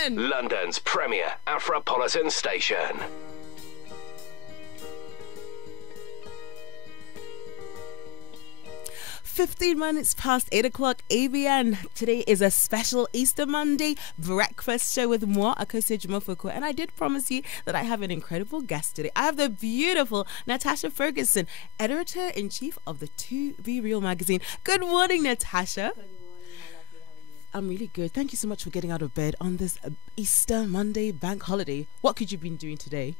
FM, London's premier Afropolitan station. 15 minutes past 8 o'clock ABN. Today is a special Easter Monday breakfast show with moi, Akosa, Dwomo-Fokuo, and I did promise you that I have an incredible guest today. I have the beautiful Natasha Ferguson, editor-in-chief of the To Be Real magazine. Good morning, Natasha. Good morning, my lovely. How are you? I'm really good. Thank you so much for getting out of bed on this Easter Monday bank holiday. What could you have been doing today?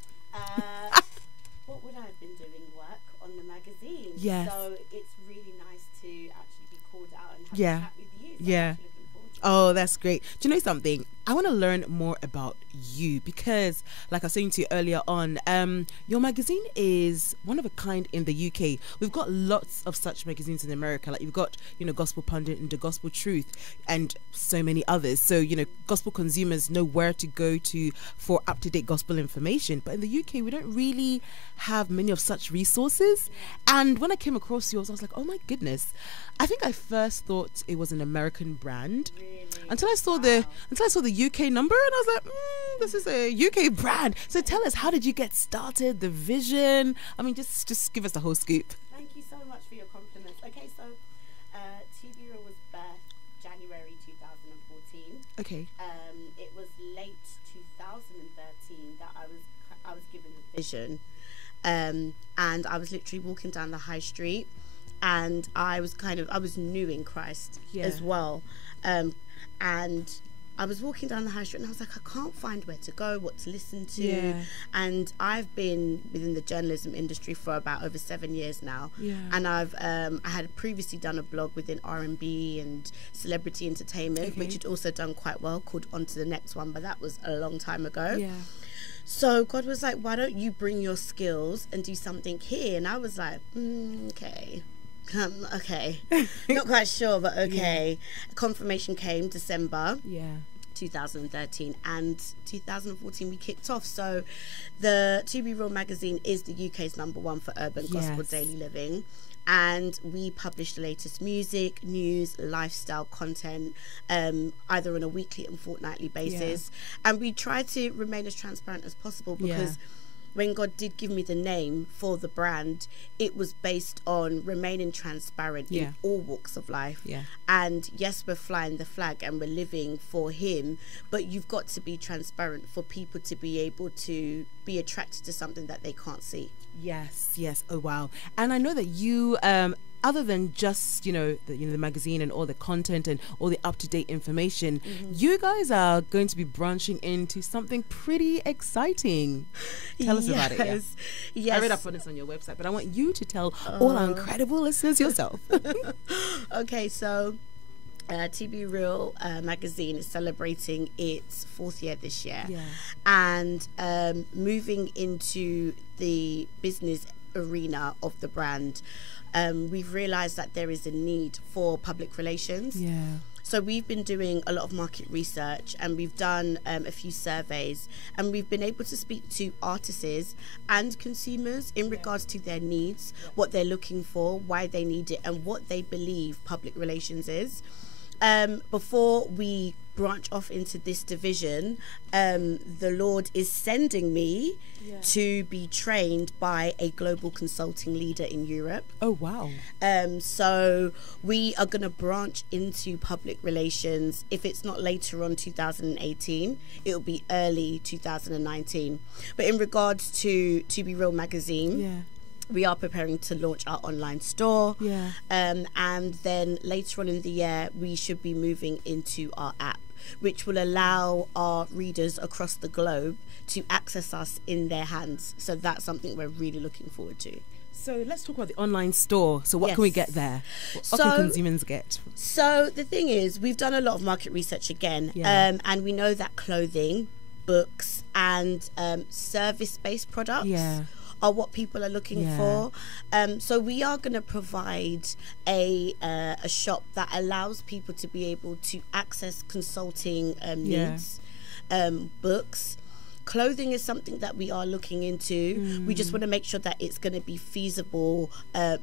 What would I have been doing? Work on the magazine. Yes. So it's really nice to actually be called out and have Yeah. a chat with you. So Yeah. I'm actually looking forward to it. Oh, that's great. Do you know something? I want to learn more about you because, like I was saying to you earlier on, your magazine is one of a kind in the UK. We've got lots of such magazines in America. Like you've got, Gospel Pundit and The Gospel Truth and so many others. So, gospel consumers know where to go to for up-to-date gospel information. But in the UK, we don't really have many of such resources. And when I came across yours, I was like, oh my goodness. I think I first thought it was an American brand. Really? Until I saw the UK number, and I was like, this is a UK brand. So tell us, how did you get started? The vision? I mean, just give us the whole scoop. Thank you so much for your compliments. Okay, so TBRO was birthed January 2014. Okay. It was late 2013 that I was given the vision, and I was literally walking down the high street, and I was new in Christ as well, and I was walking down the high street and I was like, I can't find where to go, what to listen to. Yeah. And I've been within the journalism industry for about over 7 years now. Yeah. And I had previously done a blog within R&B and celebrity entertainment, which had also done quite well, called On to the Next One, but that was a long time ago. Yeah. So God was like, why don't you bring your skills and do something here? And I was like, okay. Okay. Not quite sure, but okay. Yeah. Confirmation came December 2013, and 2014 we kicked off. So the To Be Real magazine is the UK's #1 for urban gospel daily living, and we publish the latest music, news, lifestyle content, either on a weekly and fortnightly basis, and we try to remain as transparent as possible, because when God did give me the name for the brand, it was based on remaining transparent in all walks of life. Yeah. And yes, we're flying the flag and we're living for Him, but you've got to be transparent for people to be able to be attracted to something that they can't see. Yes, yes. Oh, wow. And I know that you, other than just, the magazine and all the content and all the up-to-date information, you guys are going to be branching into something pretty exciting. Tell us about it. Yes. I read up on this on your website, but I want you to tell all our incredible listeners yourself. Okay, so To Be Real magazine is celebrating its 4th year this year, and moving into the business arena of the brand, we've realized that there is a need for public relations. So we've been doing a lot of market research, and we've done a few surveys, and we've been able to speak to artists and consumers in regards to their needs, what they're looking for, why they need it, and what they believe public relations is. Before we branch off into this division, the Lord is sending me to be trained by a global consulting leader in Europe. Oh, wow. So we are going to branch into public relations. If it's not later on 2018, it'll be early 2019. But in regards to Be Real magazine, we are preparing to launch our online store, and then later on in the year we should be moving into our app, which will allow our readers across the globe to access us in their hands. So that's something we're really looking forward to. So let's talk about the online store. So what can we get there? What can consumers get? So the thing is, we've done a lot of market research again, and we know that clothing, books, and service-based products are what people are looking for. So we are going to provide a shop that allows people to be able to access consulting needs, books, clothing is something that we are looking into. We just want to make sure that it's going to be feasible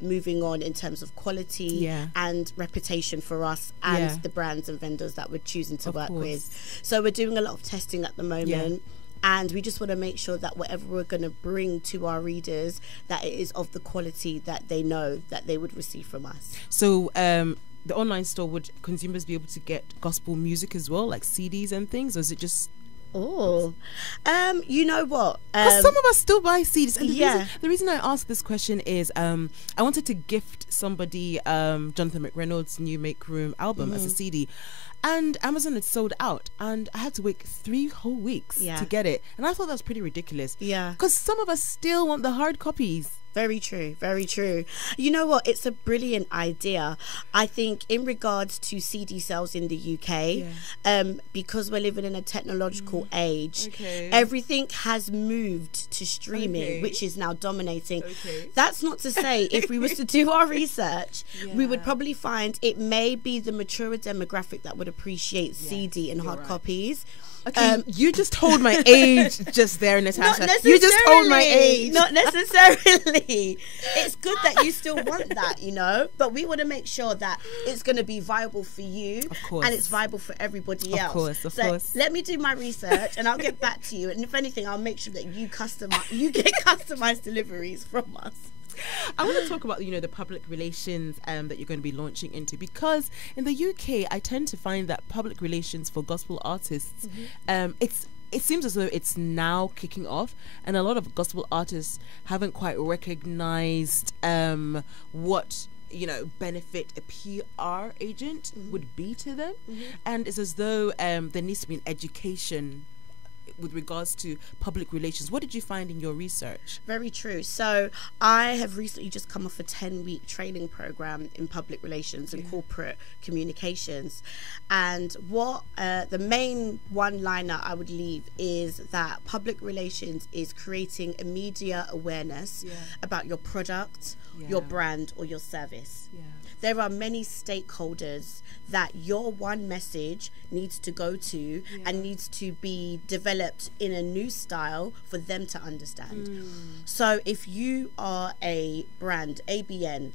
moving on in terms of quality and reputation for us and the brands and vendors that we're choosing to work with. So we're doing a lot of testing at the moment. And we just want to make sure that whatever we're going to bring to our readers, that it is of the quality that they know that they would receive from us. So the online store, would consumers be able to get gospel music as well, like CDs and things, or is it just... you know what? Because some of us still buy CDs. And the reason I asked this question is I wanted to gift somebody Jonathan McReynolds' new Make Room album as a CD. And Amazon had sold out, and I had to wait 3 whole weeks to get it. And I thought that was pretty ridiculous. Yeah. Because some of us still want the hard copies. Very true, very true. You know what? It's a brilliant idea. I think in regards to CD sales in the UK, because we're living in a technological age, everything has moved to streaming, which is now dominating. That's not to say if we was to do our research, we would probably find it may be the maturer demographic that would appreciate CD and hard copies. Okay, you just told my age just there, Natasha. You just told my age. Not necessarily. It's good that you still want that, you know, but we want to make sure that it's going to be viable for you, and it's viable for everybody else. Of course. Let me do my research, and I'll get back to you. And if anything, I'll make sure that you get customized deliveries from us. I want to talk about, you know, the public relations that you're going to be launching into, because in the UK I tend to find that public relations for gospel artists, it seems as though it's now kicking off, and a lot of gospel artists haven't quite recognized what, you know, benefit a PR agent would be to them, and it's as though there needs to be an education with regards to public relations. What did you find in your research? Very true. So I have recently just come off a 10-week training program in public relations and corporate communications, and what the main one-liner I would leave is that public relations is creating a media awareness about your product, your brand, or your service. There are many stakeholders that your one message needs to go to and needs to be developed in a new style for them to understand. So if you are a brand, ABN,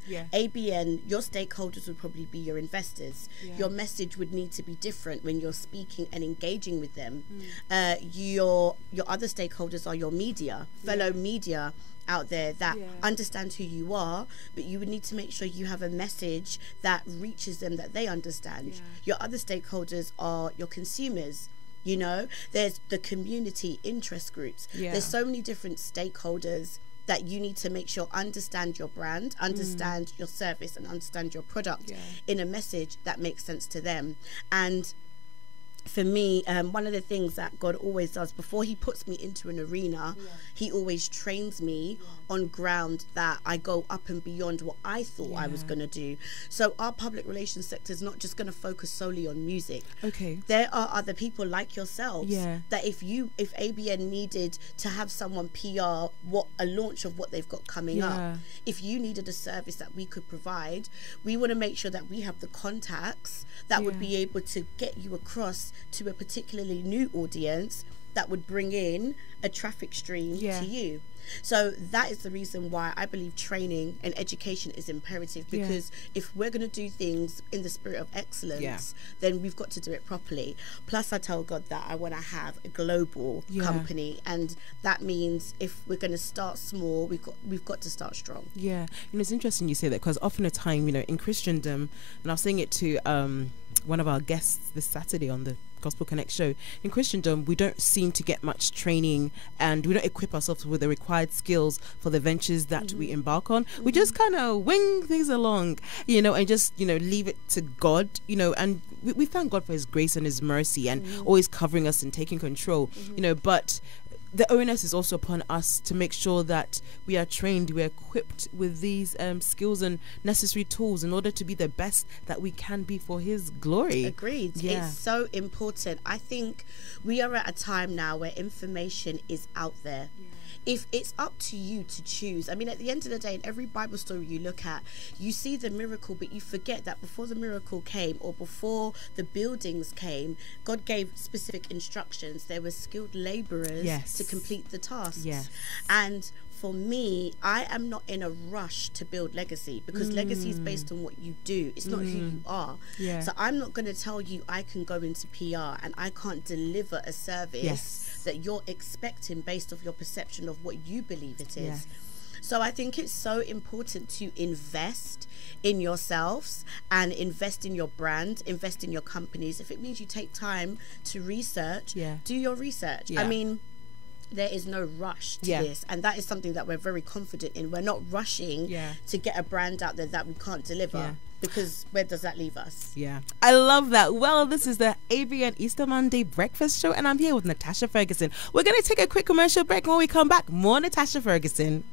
your stakeholders would probably be your investors. Your message would need to be different when you're speaking and engaging with them. Your other stakeholders are your media, fellow media out there that understand who you are, but you would need to make sure you have a message that reaches them, that they understand. Your other stakeholders are your consumers. You know, there's the community interest groups. There's so many different stakeholders that you need to make sure understand your brand, understand your service, and understand your product in a message that makes sense to them. And for me, one of the things that God always does before he puts me into an arena, he always trains me on ground that I go up and beyond what I thought I was going to do. So our public relations sector is not just going to focus solely on music. There are other people like yourselves that if ABN needed to have someone PR a launch of what they've got coming up, if you needed a service that we could provide, we want to make sure that we have the contacts that would be able to get you across to a particularly new audience that would bring in a traffic stream to you. So that is the reason why I believe training and education is imperative, because if we're going to do things in the spirit of excellence, then we've got to do it properly. Plus I tell God that I want to have a global company, and that means if we're going to start small, we've got to start strong. You know, it's interesting you say that, because often a time, you know, in Christendom, and I was saying it to one of our guests this Saturday on the Gospel Connect show, in Christendom we don't seem to get much training, and we don't equip ourselves with the required skills for the ventures that we embark on. We just kind of wing things along, you know, and just, you know, leave it to God, you know, and we thank God for his grace and his mercy and always covering us and taking control, you know, but the onus is also upon us to make sure that we are trained, we are equipped with these skills and necessary tools in order to be the best that we can be for his glory. Agreed. It's so important. I think we are at a time now where information is out there. If it's up to you to choose, I mean, at the end of the day, in every Bible story you look at, you see the miracle, but you forget that before the miracle came, or before the buildings came, God gave specific instructions. There were skilled laborers to to complete the tasks. Yes. And for me, I am not in a rush to build legacy, because legacy is based on what you do. It's not who you are. Yeah. So I'm not going to tell you I can go into PR and I can't deliver a service that you're expecting based off your perception of what you believe it is. Yes. So I think it's so important to invest in yourselves and invest in your brand, invest in your companies. If it means you take time to research, do your research. I mean, there is no rush to this, and that is something that we're very confident in. We're not rushing to get a brand out there that we can't deliver, because where does that leave us? I love that. Well, this is the ABN Easter Monday Breakfast Show, and I'm here with Natasha Ferguson. We're going to take a quick commercial break. When we come back, more Natasha Ferguson.